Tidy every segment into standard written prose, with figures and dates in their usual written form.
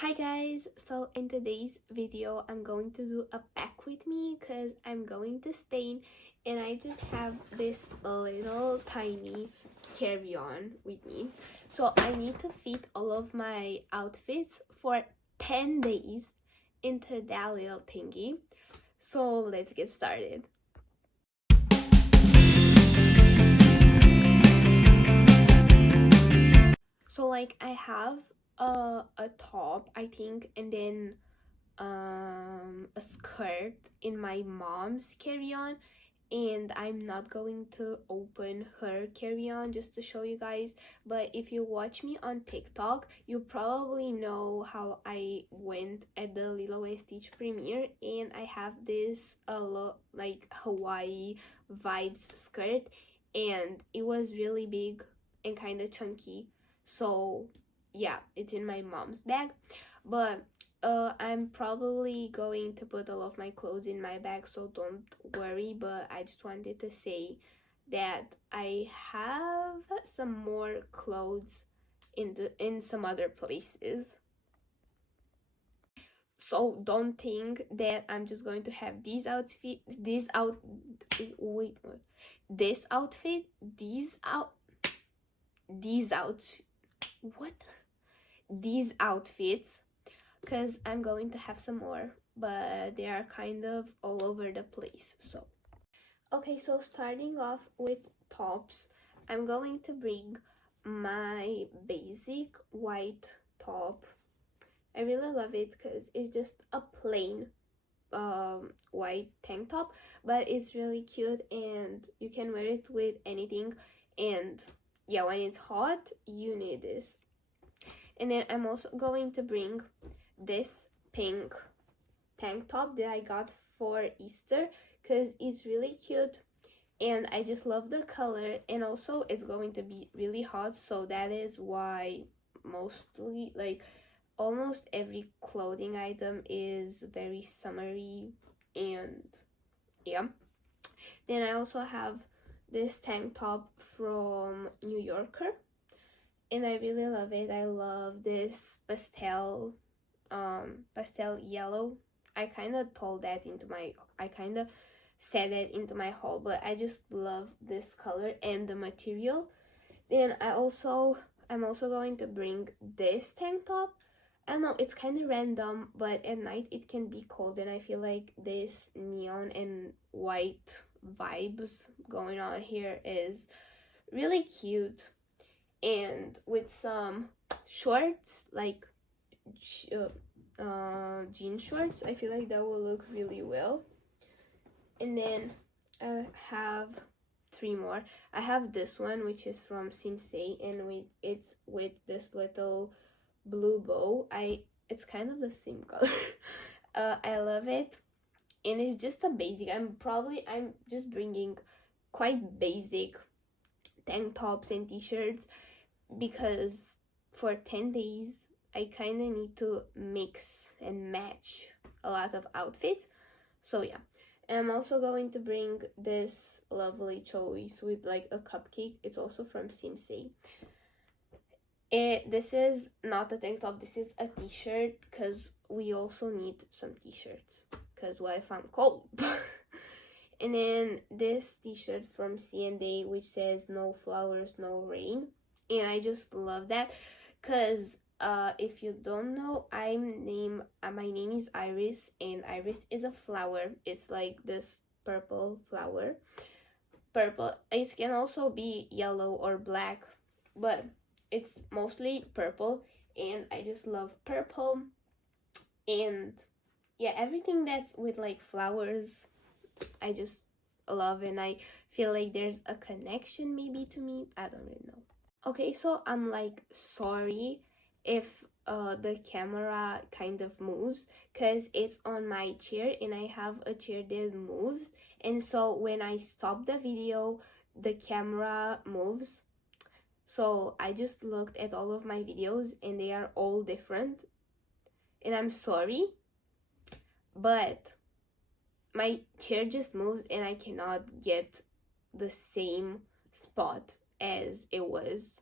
Hi guys, so in today's video I'm going to do a pack with me because I'm going to Spain and I just have this little tiny carry-on with me. So I need to fit all of my outfits for 10 days into that little thingy. So let's get started. So like I have a top, I think, and then a skirt in my mom's carry-on, and I'm not going to open her carry-on just to show you guys, but if you watch me on TikTok you probably know how I went at the Lilo and Stitch premiere and I have this like Hawaii vibes skirt and it was really big and kind of chunky. So yeah, it's in my mom's bag, but I'm probably going to put all of my clothes in my bag, so don't worry, but I just wanted to say that I have some more clothes in some other places. So don't think that I'm just going to have this outfit, these out what these outfits, because I'm going to have some more, but they are kind of all over the place. So okay, so starting off with tops, I'm going to bring my basic white top. I really love it because it's just a plain white tank top, but it's really cute and you can wear it with anything. And yeah, when it's hot you need this. And then I'm also going to bring this pink tank top that I got for Easter because it's really cute and I just love the color, and also it's going to be really hot, so that is why mostly, like, almost every clothing item is very summery. And yeah, then I also have this tank top from New Yorker and I really love it. I love this pastel yellow. I kind of said it into my haul, but I just love this color and the material. Then I'm also going to bring this tank top. I don't know, it's kind of random, but at night it can be cold and I feel like this neon and white vibes going on here is really cute, and with some shorts, like jean shorts, I feel like that will look really well. And then I have three more. I have this one, which is from Sensei, and it's with this little blue bow. It's kind of the same color. I love it, and it's just a basic. I'm just bringing quite basic tank tops and t-shirts because for 10 days I kind of need to mix and match a lot of outfits. So yeah, and I'm also going to bring this lovely choice with like a cupcake. It's also from Sensei. This is not a tank top, this is a t-shirt because we also need some t-shirts because what if I'm cold? And then this t-shirt from C&A which says no flowers, no rain. And I just love that because if you don't know, my name is Iris, and Iris is a flower. It's like this purple flower. Purple, it can also be yellow or black, but it's mostly purple, and I just love purple. And yeah, everything that's with like flowers I just love, and I feel like there's a connection maybe to me. I don't really know. Okay, so I'm like sorry if the camera kind of moves because it's on my chair and I have a chair that moves, and so when I stop the video the camera moves. So I just looked at all of my videos and they are all different, and I'm sorry, but my chair just moves and I cannot get the same spot as it was.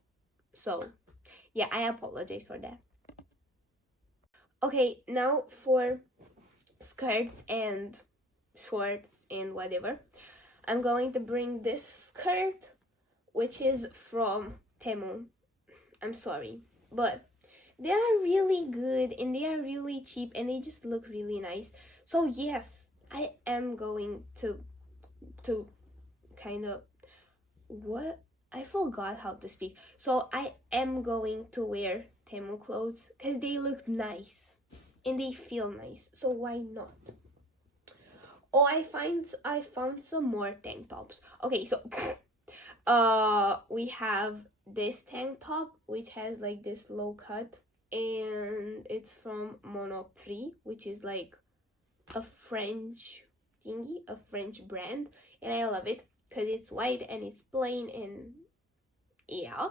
So yeah, I apologize for that. Okay, now for skirts and shorts and whatever, I'm going to bring this skirt, which is from Temu. I'm sorry, but they are really good and they are really cheap and they just look really nice. So yes, I am going to kind of, what, I forgot how to speak. So I am going to wear Temu clothes because they look nice and they feel nice. So why not? Oh, I found some more tank tops. Okay, so we have this tank top which has like this low cut, and it's from Monoprix, which is like a French thingy, a French brand, and I love it because it's white and it's plain, and yeah,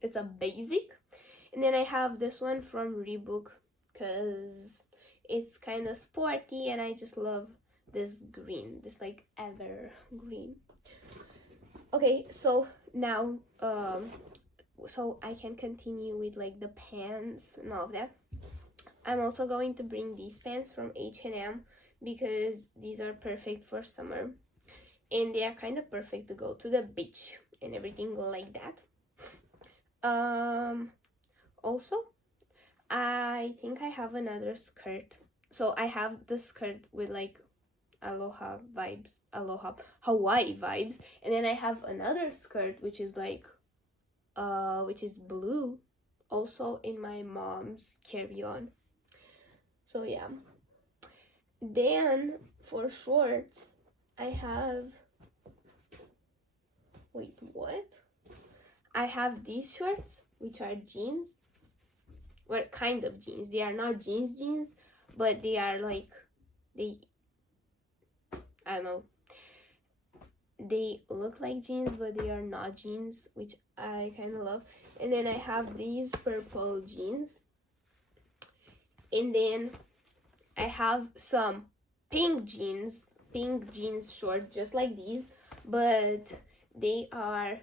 it's a basic. And then I have this one from Reebok because it's kind of sporty and I just love this green, this like evergreen. Okay, so now so I can continue with like the pants and all of that. I'm also going to bring these pants from H&M because these are perfect for summer and they are kind of perfect to go to the beach and everything like that. Also, I think I have another skirt. So I have the skirt with like aloha vibes, aloha Hawaii vibes, and then I have another skirt which is like which is blue, also in my mom's carry-on. So yeah. Then for shorts, I have, wait, what? I have these shorts which are jeans. Well, kind of jeans. They are not jeans, but they are like, I don't know, they look like jeans but they are not jeans, which I kind of love. And then I have these purple jeans, and then I have some pink jeans short, just like these, but they are,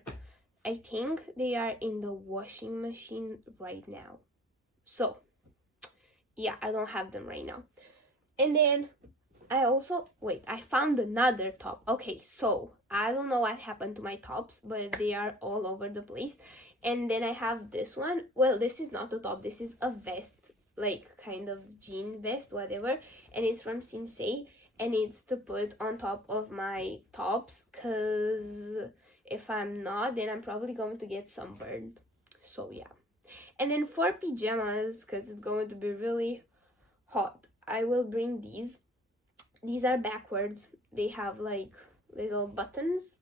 I think they are in the washing machine right now. So yeah, I don't have them right now. And then I also, wait, I found another top. Okay, so I don't know what happened to my tops, but they are all over the place. And then I have this one. Well, this is not a top, this is a vest, like kind of jean vest, whatever. And it's from Sensei, and it's to put on top of my tops, because if I'm not, then I'm probably going to get sunburned. So yeah. And then for pajamas, because it's going to be really hot, I will bring these. These are backwards. They have like little buttons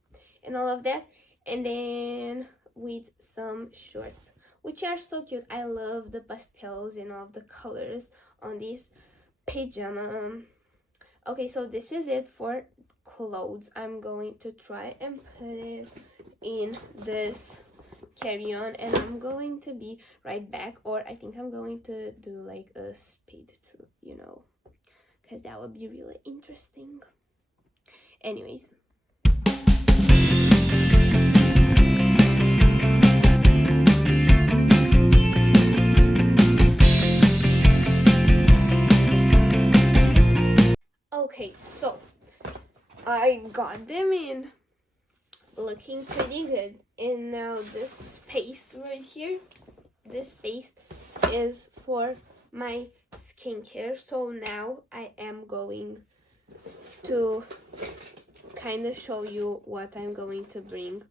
and all of that. And then with some shorts, which are so cute. I love the pastels and all of the colors on this pajama. Okay, so this is it for clothes. I'm going to try and put it in this carry-on, and I'm going to be right back, or I think I'm going to do like a speed through, you know, because that would be really interesting. Anyways. Okay, so I got them in, looking pretty good. And now this space right here, this space is for my skincare. So now I am going to kind of show you what I'm going to bring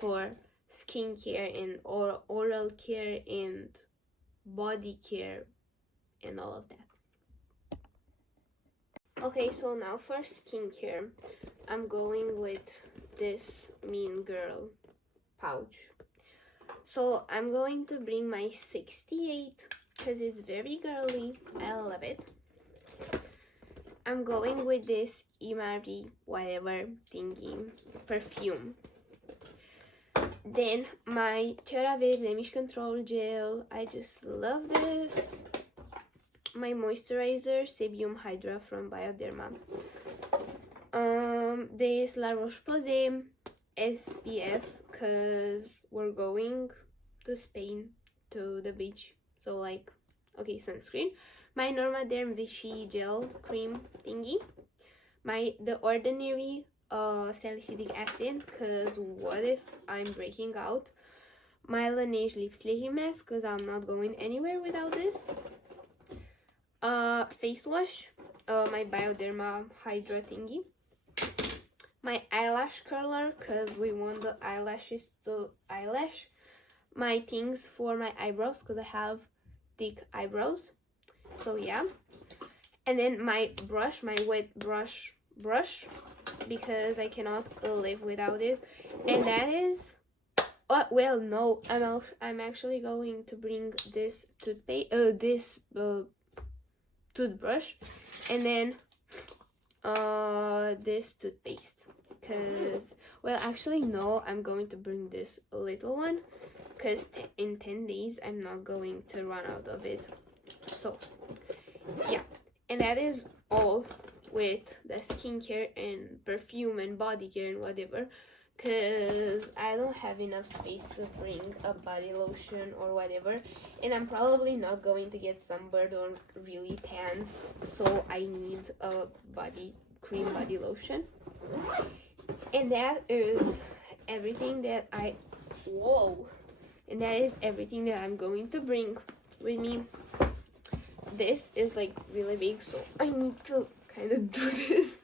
for skincare and oral care and body care and all of that. Okay, so now for skincare, I'm going with this Mean Girl pouch. So I'm going to bring my 68 because it's very girly. I love it. I'm going with this Imari whatever thingy perfume. Then my CeraVe Blemish Control Gel. I just love this. My moisturizer Sebium Hydra from Bioderma. This La Roche-Posay SPF, because we're going to Spain to the beach, so like Okay, sunscreen. My Normaderm Vichy gel cream thingy. The ordinary salicylic acid, because what if I'm breaking out. My Laneige lip slicking mask, because I'm not going anywhere without this. Face wash, my Bioderma Hydra thingy. My eyelash curler, because we want the eyelashes to eyelash. My things for my eyebrows, because I have thick eyebrows. So yeah. And then my brush, my wet brush, because I cannot live without it. And that is, well, no, I'm actually going to bring this toothbrush, and then this toothpaste, because, well, actually no, I'm going to bring this little one, because in 10 days I'm not going to run out of it. So yeah, and that is all with the skincare and perfume and body care and whatever, because I don't have enough space to bring a body lotion or whatever, and I'm probably not going to get sunburned or really tanned, so I need a body cream, body lotion. And that is everything that everything that I'm going to bring with me. This is like really big, so I need to kind of do this.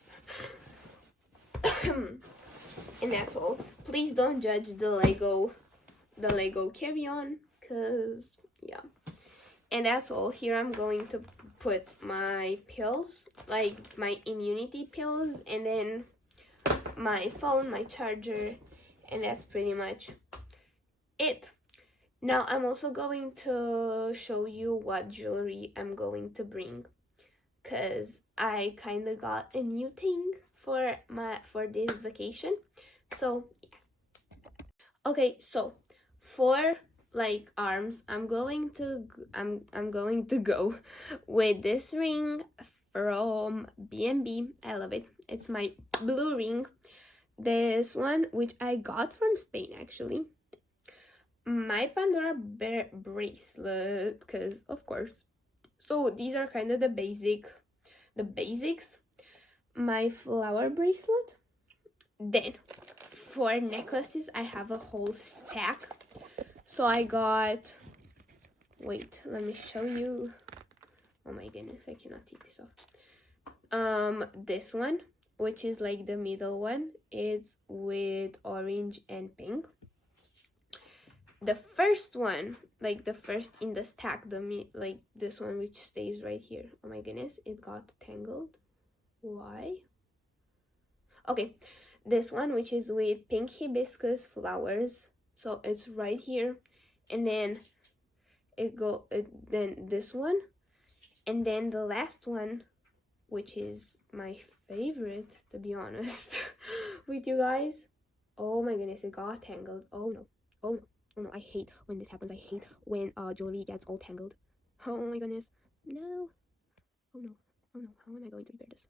And that's all. Please don't judge the Lego carry-on, cause yeah. And that's all. Here I'm going to put my pills, like my immunity pills, and then my phone, my charger, and that's pretty much it. Now I'm also going to show you what jewelry I'm going to bring, cause I kind of got a new thing for this vacation. So yeah. Okay, so for like arms, I'm going to go with this ring from B&B. I love it. It's my blue ring. This one, which I got from Spain actually. My Pandora bear bracelet, because of course. So these are kind of the basics. My flower bracelet. Then for necklaces, I have a whole stack. So I got, wait, let me show you. Oh my goodness, I cannot take this off. This one, which is like the middle one, it's with orange and pink. The first one, like the first in the stack, like this one, which stays right here. Oh my goodness, it got tangled. Why? Okay, this one, which is with pink hibiscus flowers, so it's right here, and then then this one, and then the last one, which is my favorite, to be honest with you guys. Oh my goodness, it got tangled. Oh no, oh no, oh no, I hate when this happens. I hate when jewelry gets all tangled. Oh my goodness, no. Oh no, oh no, how am I going to repair this?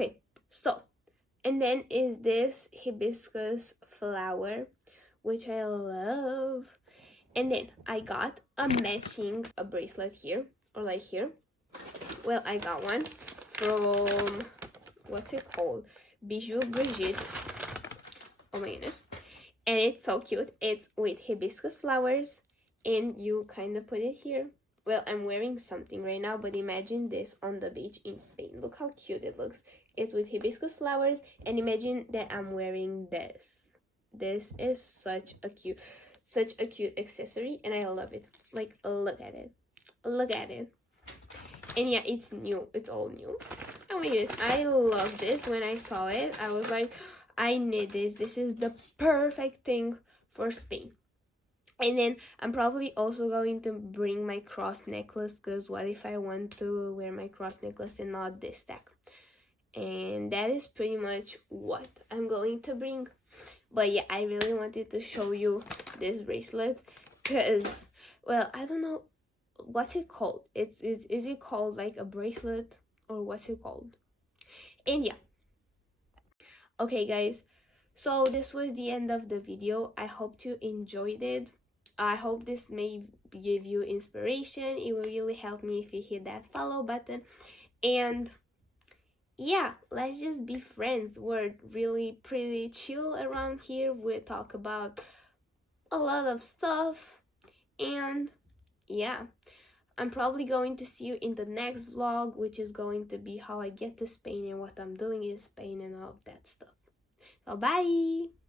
Okay, so, and then is this hibiscus flower, which I love. And then I got a matching bracelet here, or like here. Well, I got one from, what's it called? Bijou Brigitte. Oh my goodness. And it's so cute. It's with hibiscus flowers, and you kind of put it here. Well, I'm wearing something right now, but imagine this on the beach in Spain. Look how cute it looks. It's with hibiscus flowers, and imagine that I'm wearing this. This is such a cute accessory, and I love it. Like, look at it. Look at it. And yeah, it's new. It's all new. Oh my goodness, I love this. When I saw it, I was like, I need this. This is the perfect thing for Spain. And then I'm probably also going to bring my cross necklace, because what if I want to wear my cross necklace and not this stack? And that is pretty much what I'm going to bring. But yeah, I really wanted to show you this bracelet, because, well, I don't know what's it called. Is it called like a bracelet or what's it called. And yeah, okay guys, so this was the end of the video. I hope you enjoyed it. I hope this may give you inspiration. It will really help me if you hit that follow button. And yeah, let's just be friends. We're really pretty chill around here. We talk about a lot of stuff. And yeah, I'm probably going to see you in the next vlog, which is going to be how I get to Spain and what I'm doing in Spain and all of that stuff. So bye!